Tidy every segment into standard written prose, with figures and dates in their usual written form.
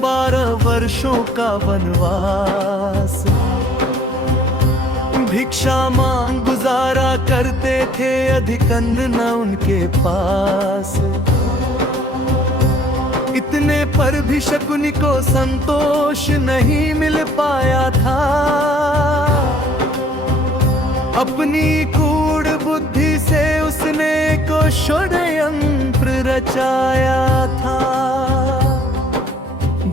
12 वर्षों का वनवास। भिक्षा मांग गुजारा करते थे, अधिक अन्न न उनके पास। इतने पर भी शकुनी को संतोष नहीं मिल पाया था। अपनी कूड़ बुद्धि से उसने को षड्यंत्र रचाया था।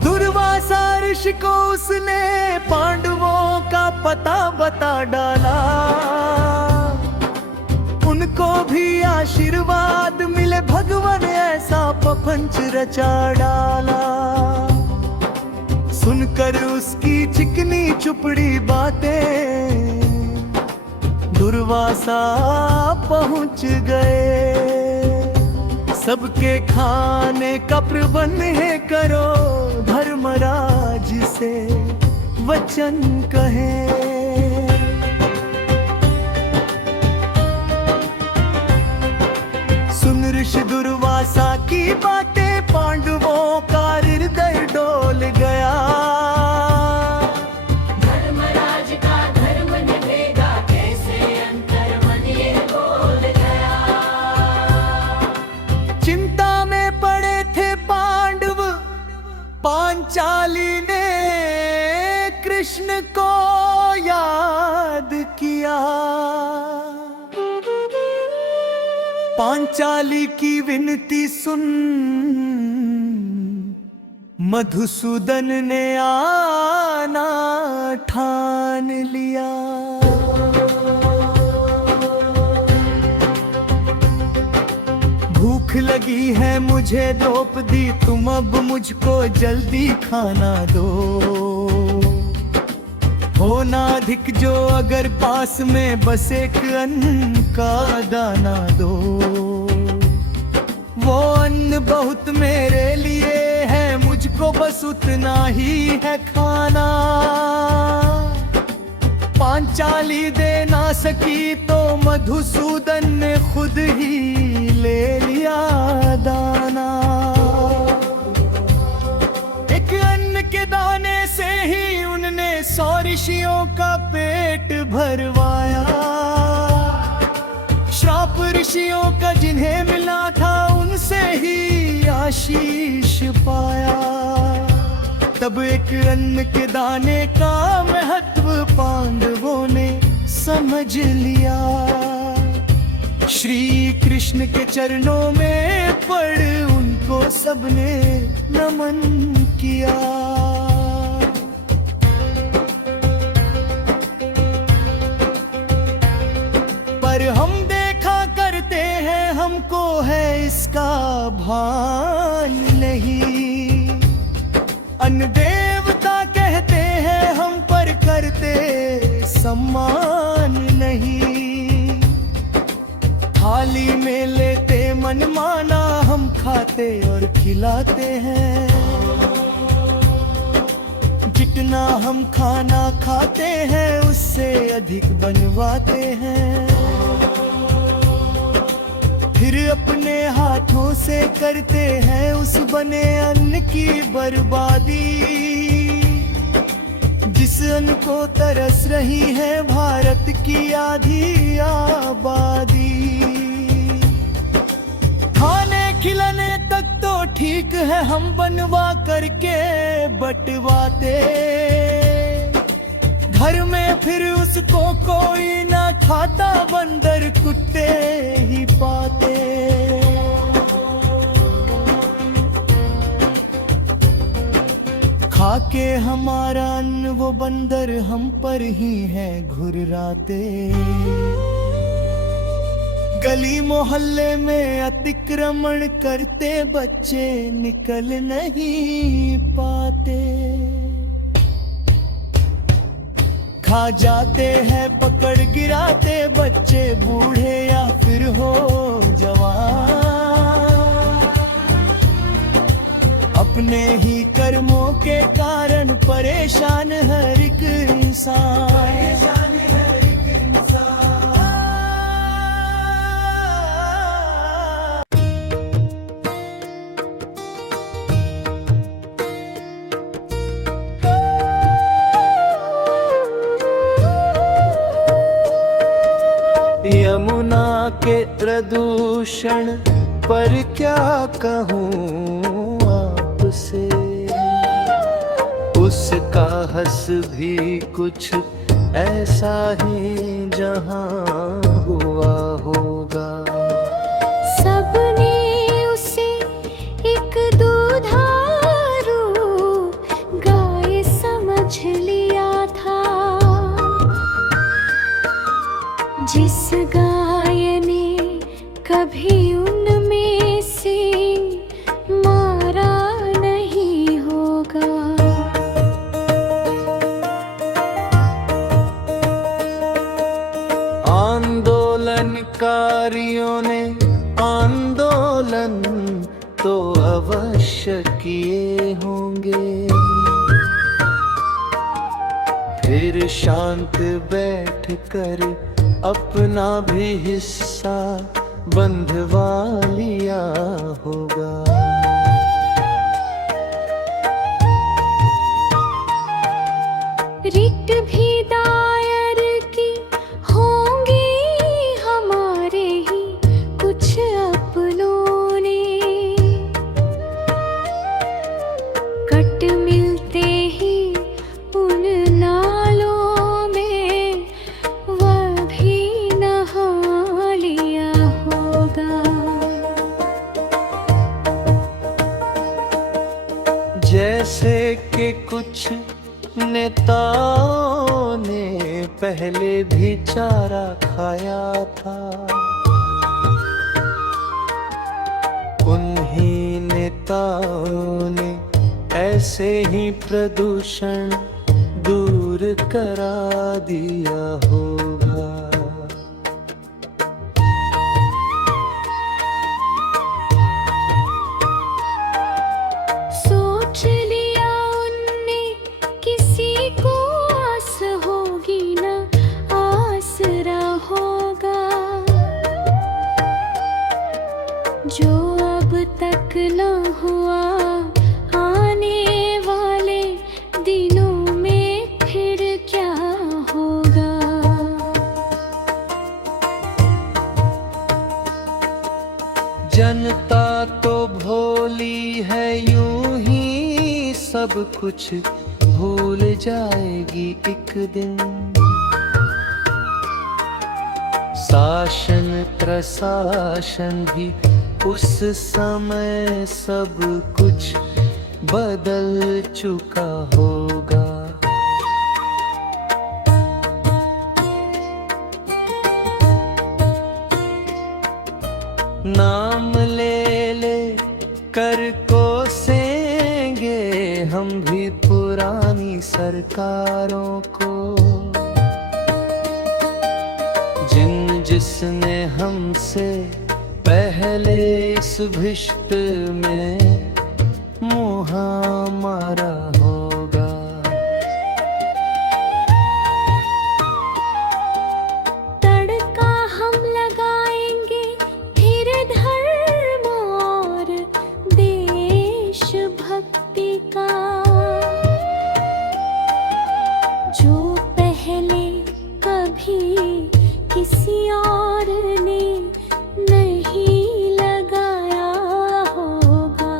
दुर्वासा ऋषि को उसने पांडवों का पता बता डाला। उनको भी आशीर्वाद मिले, भगवान ऐसा प्रपंच रचा डाला। सुनकर उसकी चिकनी चुपड़ी बातें दुर्वासा पहुंच गए। सबके खाने का प्रबंध है करो, धर्मराज से वचन कहे। सुन ऋषि दुर्वासा की बातें, पांडवों का हृदय डोल गया। धर्मराज का धर्म निभेगा कैसे, अंतर्मन ये बोल गया। चिंता में पड़े थे पांडव, पांचाली ने कृष्ण को याद किया। पांचाली की विनती सुन मधुसूदन ने आना ठान लिया। भूख लगी है मुझे द्रौपदी, तुम अब मुझको जल्दी खाना दो। होना अधिक जो अगर पास में बस एक अन्न का दाना दो। वो अन्न बहुत मेरे लिए है, मुझको बस उतना ही है खाना। पांचाली दे ना सकी तो मधुसूदन ने खुद ही ले लिया दाना। एक अन्न के दाने से ही उनने 100 ऋषियों का पेट भरवाया। श्राप ऋषियों का जिन्हें मिला था, उनसे ही आशीष पाया। तब एक अन्न के दाने का महत्व पांडवों ने समझ लिया। श्री कृष्ण के चरणों में पड़ उनको सबने नमन किया। पर हम देखा करते हैं, हमको है इसका भान नहीं। अन्न देवता कहते हैं हम, पर करते सम्मान नहीं। थाली में लेते मनमाना, हम खाते और खिलाते हैं। जितना हम खाना खाते हैं, उससे अधिक बनवाते हैं। फिर अपने हाथों से करते हैं उस बने अन्न की बर्बादी। जिस अन्न को तरस रही है भारत की आधी आबादी। खाने खिलाने तक तो ठीक है, हम बनवा करके बंटवाते। घर में फिर उसको कोई ना खाता, बंदर कुत्ते ही पाते। खाके हमारा अन्न वो बंदर हम पर ही है घुर्राते। गली मोहल्ले में अतिक्रमण करते, बच्चे निकल नहीं पाते। खा जाते हैं पकड़ गिराते, बच्चे बूढ़े या फिर हो जवान। अपने ही कर्मों के कारण परेशान हर एक इंसान। प्रदूषण पर क्या कहूँ आपसे, उसका हंस भी कुछ ऐसा ही जहाँ हुआ होगा। सबने उसे एक दुधारू गाय समझ लिया था, जिस गाय ने कभी उनमें से मारा नहीं होगा। आंदोलनकारियों ने आंदोलन तो अवश्य किए होंगे, फिर शांत बैठकर अपना भी हिस्सा बंधवा लिया होगा। रिट भी दायर की होंगी हमारे ही कुछ अपनों ने, कट मिलते ही उन नालों में वह भी नहा लिया होगा। जैसे कि कुछ नेताओं ने पहले भी चारा खाया था, उन्हीं नेताओं ने ऐसे ही प्रदूषण दूर करा दिया होगा। सोच लिया उनने किसी को आस होगी न आसरा होगा, जो अब तक न हुआ आने वाले दिनों में फिर क्या होगा। जनता तो भोली है, यूं ही सब कुछ भूल जाएगी एक दिन। शासन प्रशासन भी उस समय सब कुछ बदल चुका होगा। नाम ले ले कर कोसेंगे हम भी पुरानी सरकारों को, जिसने हमसे पहले इस भिष्ट में मुहा मारा होगा। तड़का हम लगाएंगे फिर धर्म और देशभक्ति का, जो पहले कभी किसी और ने नहीं लगाया होगा।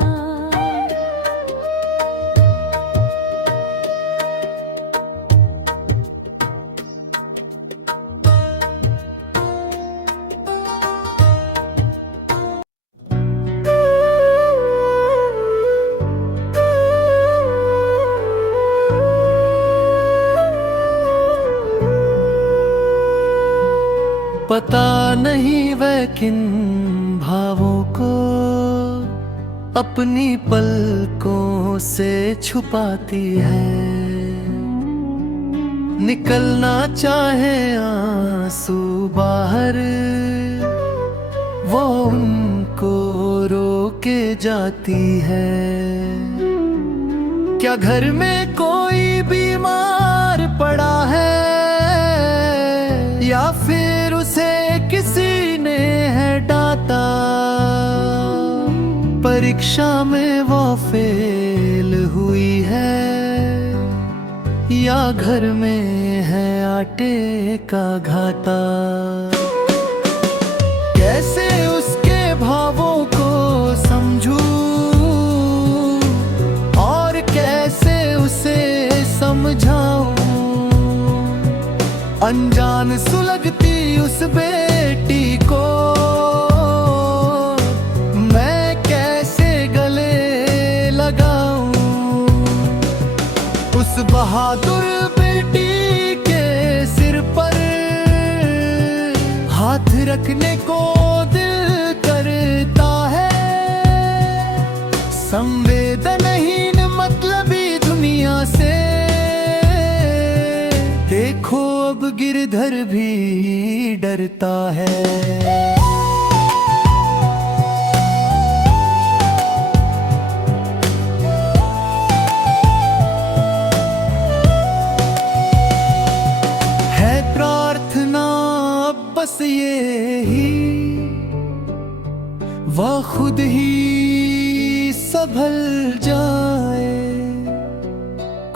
पता नहीं वह किन भावों को अपनी पलकों से छुपाती है, निकलना चाहे आंसू बाहर वो उनको रोके जाती है। क्या घर में कोई बीमार पड़ा है या फिर उसे किसी ने है डांटा, परीक्षा में वो फेल हुई है या घर में है आटे का घाटा। कैसे उसके समझाऊं। अनजान सुलगती उस बेटी को मैं कैसे गले लगाऊं। उस बहादुर बेटी के सिर पर हाथ रखने को दिल करता है। संवेदनहीन मतलबी दुनिया से देखो अब गिरधर भी डरता है। प्रार्थना बस ये ही वह खुद ही संभल जाए।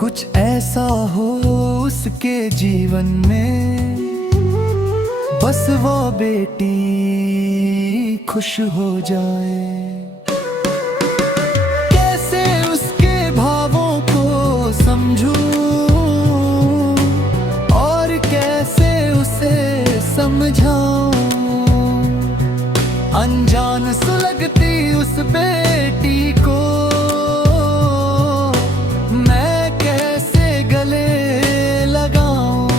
कुछ ऐसा हो उसके जीवन में बस वो बेटी खुश हो जाए। कैसे उसके भावों को समझूं समझाऊं। अनजान सुलगती उस बेटी को मैं कैसे गले लगाऊं।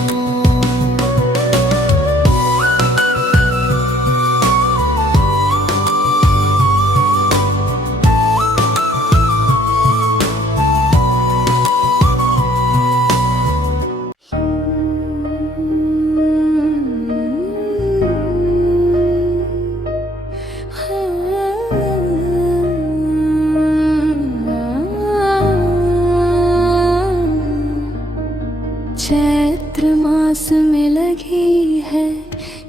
चैत्र मास में लगी है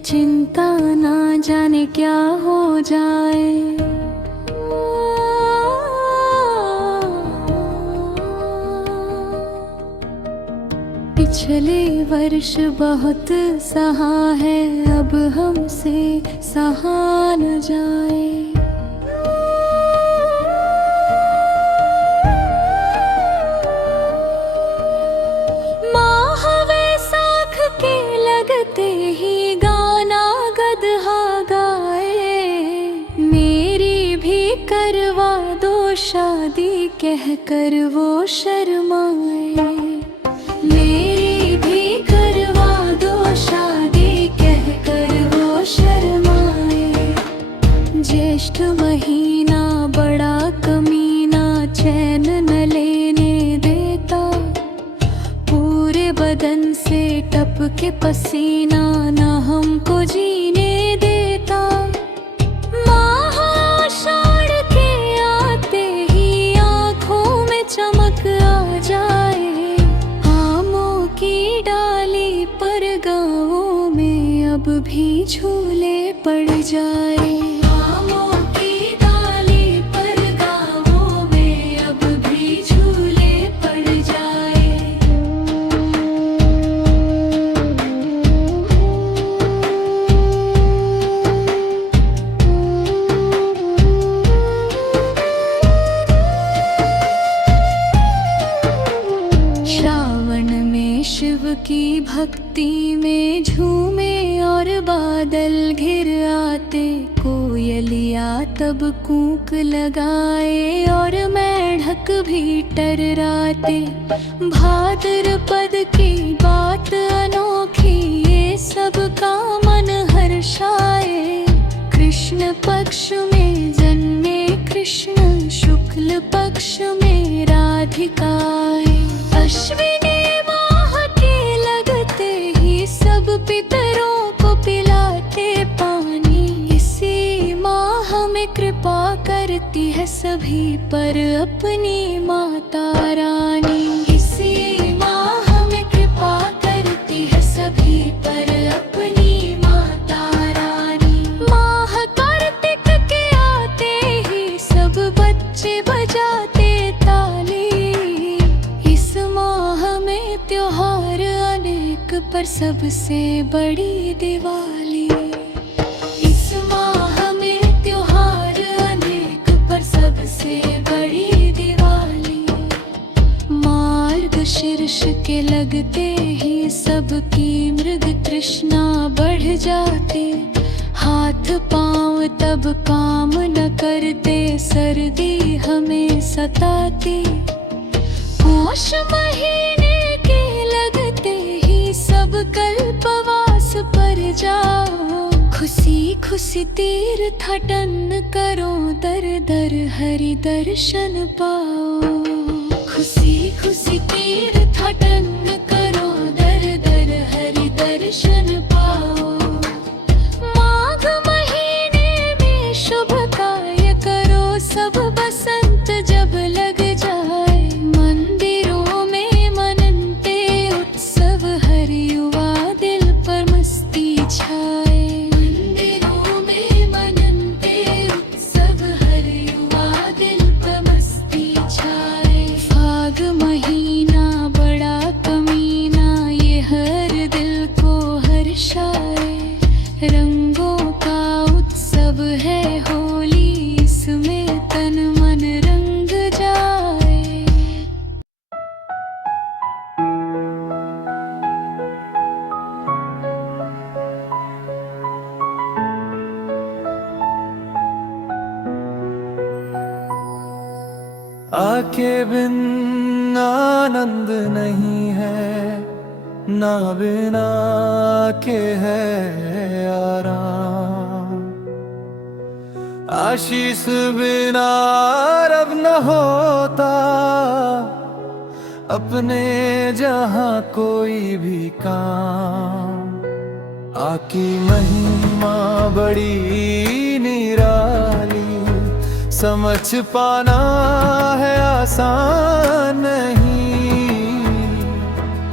चिंता, ना जाने क्या हो जाए। पिछले वर्ष बहुत सहा है, अब हमसे सहा न जाए। ही गाना गदहा गाए, मेरी भी करवा दो शादी कह कर वो शर्माए। मेरी भी करवा दो शादी कह कर वो शर्माए। ज्येष्ठ महीना बड़ा कमीना, चैन न लेने देता। पूरे बदन से टप के पसीना न हमको जीने देता। माह आषाढ़ के आते ही आँखों में चमक आ जाए। आमों की डाली पर गाँवों में अब भी झूले पड़ जाए। आमों की डाली पर गाँवों में अब भी झूले पड़ जाए। शिव की भक्ति में झूमे और बादल घिर आते। कोयलिया तब कूक लगाए और मेढक भी टर्राते। भाद्रपद की बात अनोखी, ये सब का मन हर्षाए। कृष्ण पक्ष में जन्मे कृष्ण, शुक्ल पक्ष में राधिकाए। अश्विनी सब पितरों को पिलाते पानी। इसी माह में कृपा करती है सभी पर अपनी माता रानी। इसी माह में कृपा करती है सभी पर अपनी माता रानी। माह कार्तिक के आते ही सब बच्चे बजाते ताली। इस माह में त्योहार अनेक पर सबसे बड़ी दिवाली। इस माह में त्योहार अनेक पर सबसे बड़ी दिवाली। मार्ग शीर्ष के लगते ही सबकी मृग तृष्णा बढ़ जाती। हाथ पांव तब काम न करते, सर्दी हमें सताती। पौष महीने के लगते ही सब कल्पवास पर जाओ। खुशी खुशी तीर्थाटन करो, दर दर हरि दर्शन पाओ। खुशी खुशी तीर्थाटन करो, दर दर हरि दर्शन पाओ। माघ महीने में शुभ कार्य करो, सब बसंत जब लग जाए। मंदिरों में मनते उत्सव, हर युवा दिल पर मस्ती छाए। मंदिरों में मनते उत्सव, हर युवा दिल पर मस्ती छाए। फाग महीना बड़ा कमीना, ये हर दिल को हर्षाए। रंगों का उत्सव है होली, इसमें तन मन रंग जाए। आके बिन आनंद नहीं है, ना बिना के है आराम। आशीष बिना रब न होता, अपने जहां कोई भी काम। आकी महिमा बड़ी निराली, समझ पाना है आसान नहीं।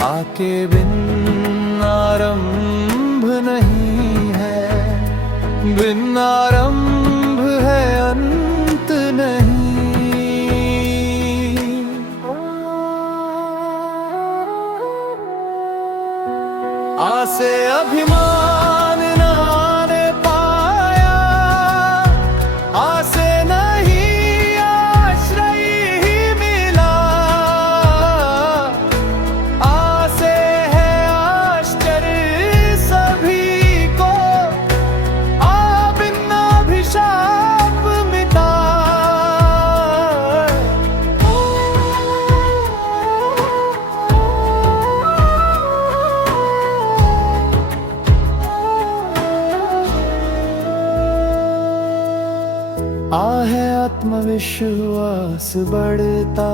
आके बिन आरंभ नहीं है, बिन आरंभ है अंत नहीं। आसे अभिमान न आने पाया, आसे नहीं आश्रय ही मिला। आसे है आश्चर्य सभी को, आ बिन अभिशाप मिटा। आहे आत्मविश्वास बढ़ता,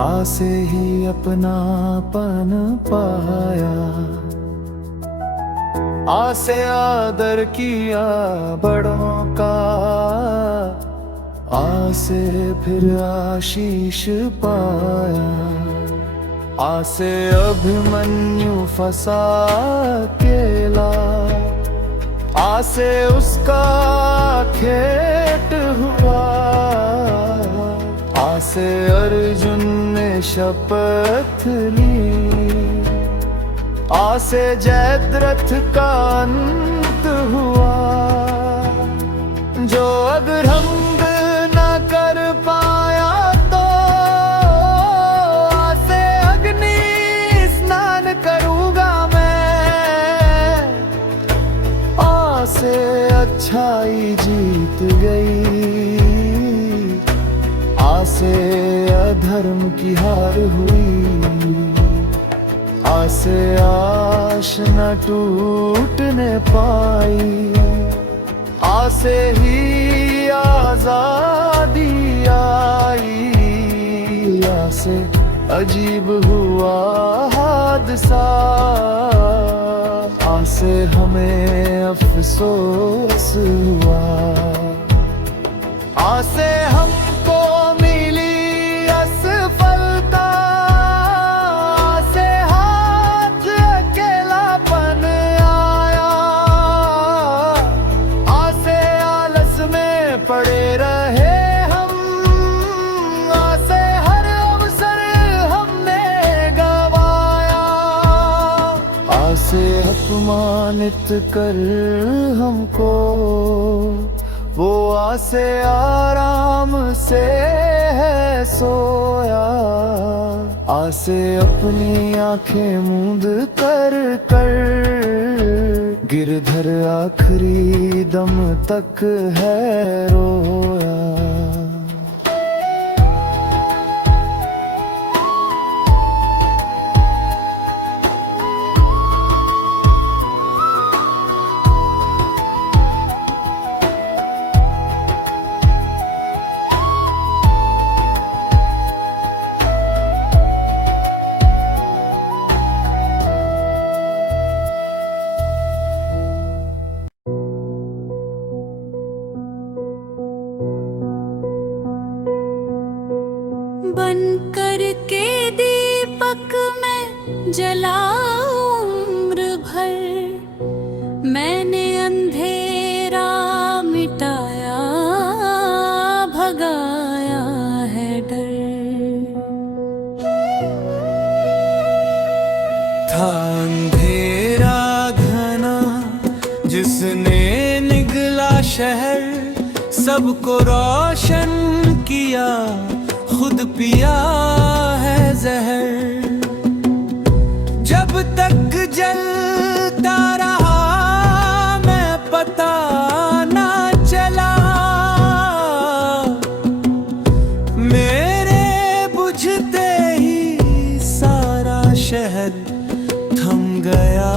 आसे ही अपनापन पाया। आसे आदर किया बड़ों का, आसे फिर आशीष पाया। आसे अभिमन्यु फंसा अकेला, आसे उसका खेट हुआ। आसे अर्जुन ने शपथ ली, आसे जयद्रथ का अंत हुआ। जो अग्रहंग न कर पाया तो आसे अग्नि स्नान करूंगा मैं। आसे अच्छाई जीत गई, आसे अधर्म की हार हुई। आसे आश न टूटने पाई, आसे ही आजादी आई। आसे अजीब हुआ हादसा, आसे हमें अफसोस हुआ। आसे हमको मिली असफलता, आसे हाथ अकेलापन आया। आसे आलस में पड़े रहे हम, आसे हर अवसर हमने गवाया। आसे अपमानित कर हमको, वो आसे आराम से है सोया। आसे अपनी आंखें मूंद कर कर गिरधर आखिरी दम तक है रोया। बन कर के दीपक में जला उम्र भर, मैंने अंधेरा मिटाया भगाया है डर। था अंधेरा घना जिसने निगला शहर, सबको रोशन किया खुद पिया है जहर। जब तक जलता रहा मैं पता ना चला, मेरे बुझते ही सारा शहर थम गया।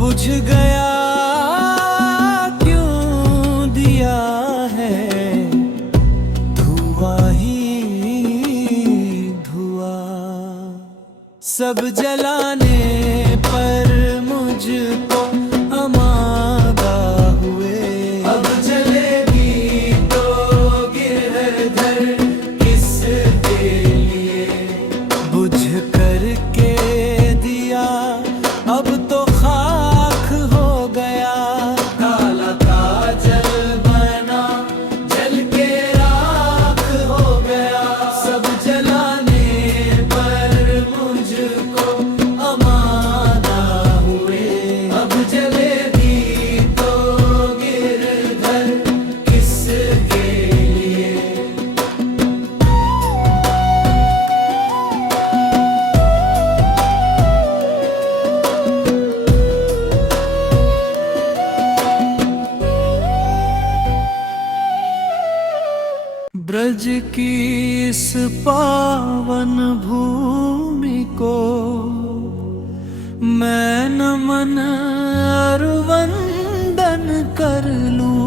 बुझ गया क्यों दिया है धुआं ही धुआं। सब जलाने पर मुझको आमादा हुए, अब जलेगी तो गिरधर किसके लिए। बुझ करके दिया अब तो ब्रज की इस पावन भूमि को मैं नमन और वंदन कर लूं।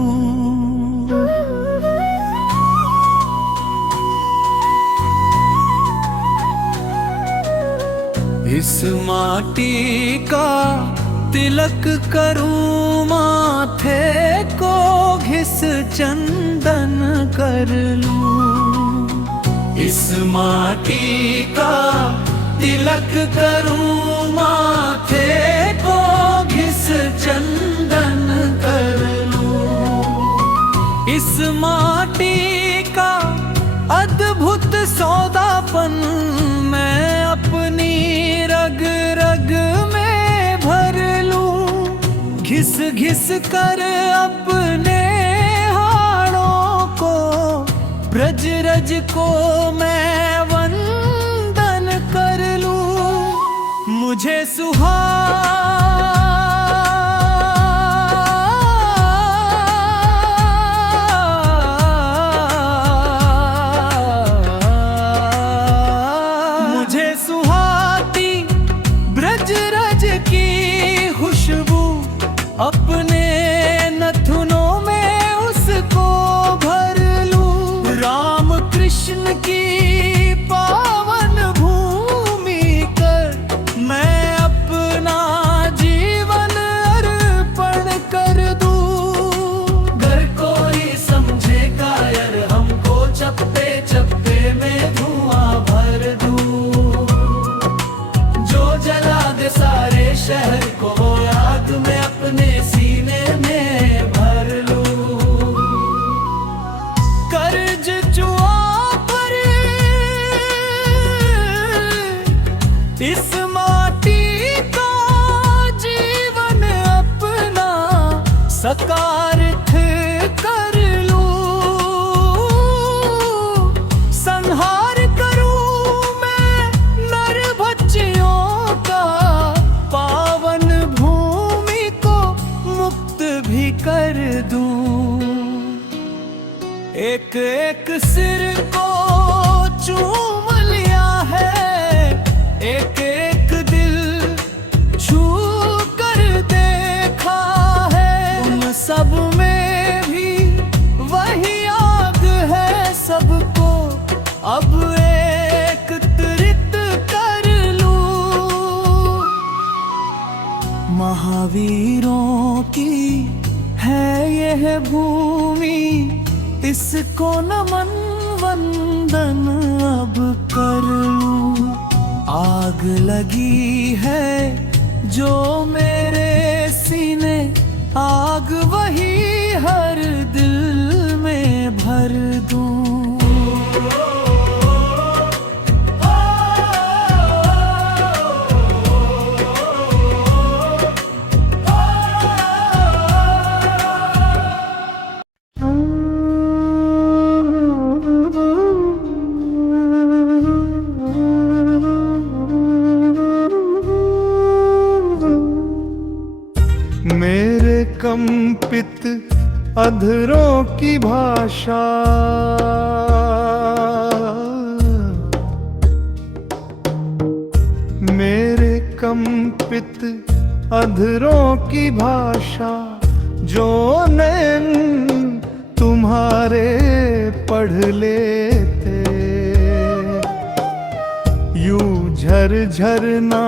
इस माटी का तिलक करूं माथे को घिस चंदन कर लूं। इस माटी का तिलक करूं माथे को घिस चंदन कर लूं। इस माटी का अद्भुत सौदापन मैं अपनी रग रग में भर लूं। घिस घिस कर अपने हाड़ों को ब्रज रज को मैं वंदन कर लूं। मुझे सुहाती ब्रज रज की खुशबू अपने नथुनों में उसको भर लूं। राम कृष्ण की पावन भूमि कर मैं अपना जीवन अर्पण कर दूं। अगर कोई समझे कायर हमको चप्पे चप्पे में धुआं भर दूं। जो जला दे सारे शहर को सकारथ कर लूं, संहार करूं मैं नर बच्चियों का, पावन भूमि को मुक्त भी कर दूं। एक एक सिर को चूम लिया है, एक एक दिल छू कर देखा है, उन सब में भी वही आग है, सबको अब एकत्रित कर लूं। महावीरों की है यह भूमि, इसको नमन वंदन अब कर लूं। आग लगी है जो मेरे सीने, आग वही हर दिल में भर दूं। मेरे कंपित अधरों की भाषा, मेरे कंपित अधरों की भाषा, जो नयन तुम्हारे पढ़ लेते, यूं झरझर ना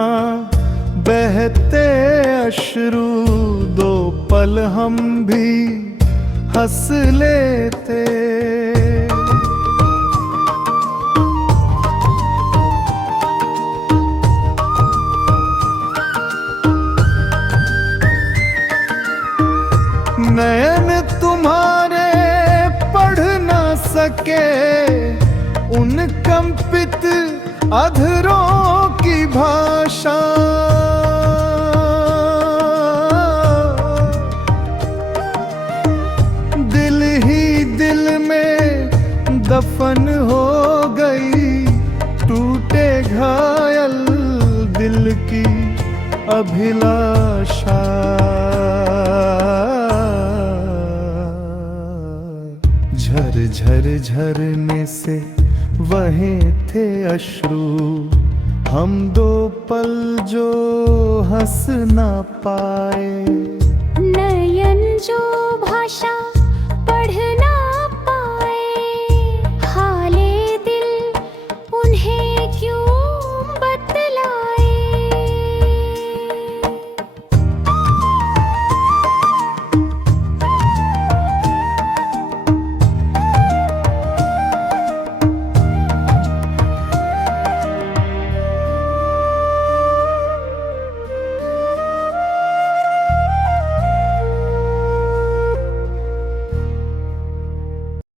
बहते अश्रु, दो पल हम भी हंस लेते। नयन तुम्हारे पढ़ ना सके उन कंपित अधरों की भाषा, दिल ही दिल में दफन हो गई, टूटे घायल दिल की अभिलाषा। झर झर झरने से वहे थे अश्रु, हम दो पल जो हंस ना पाए। नयन जो भाषा पढ़ ना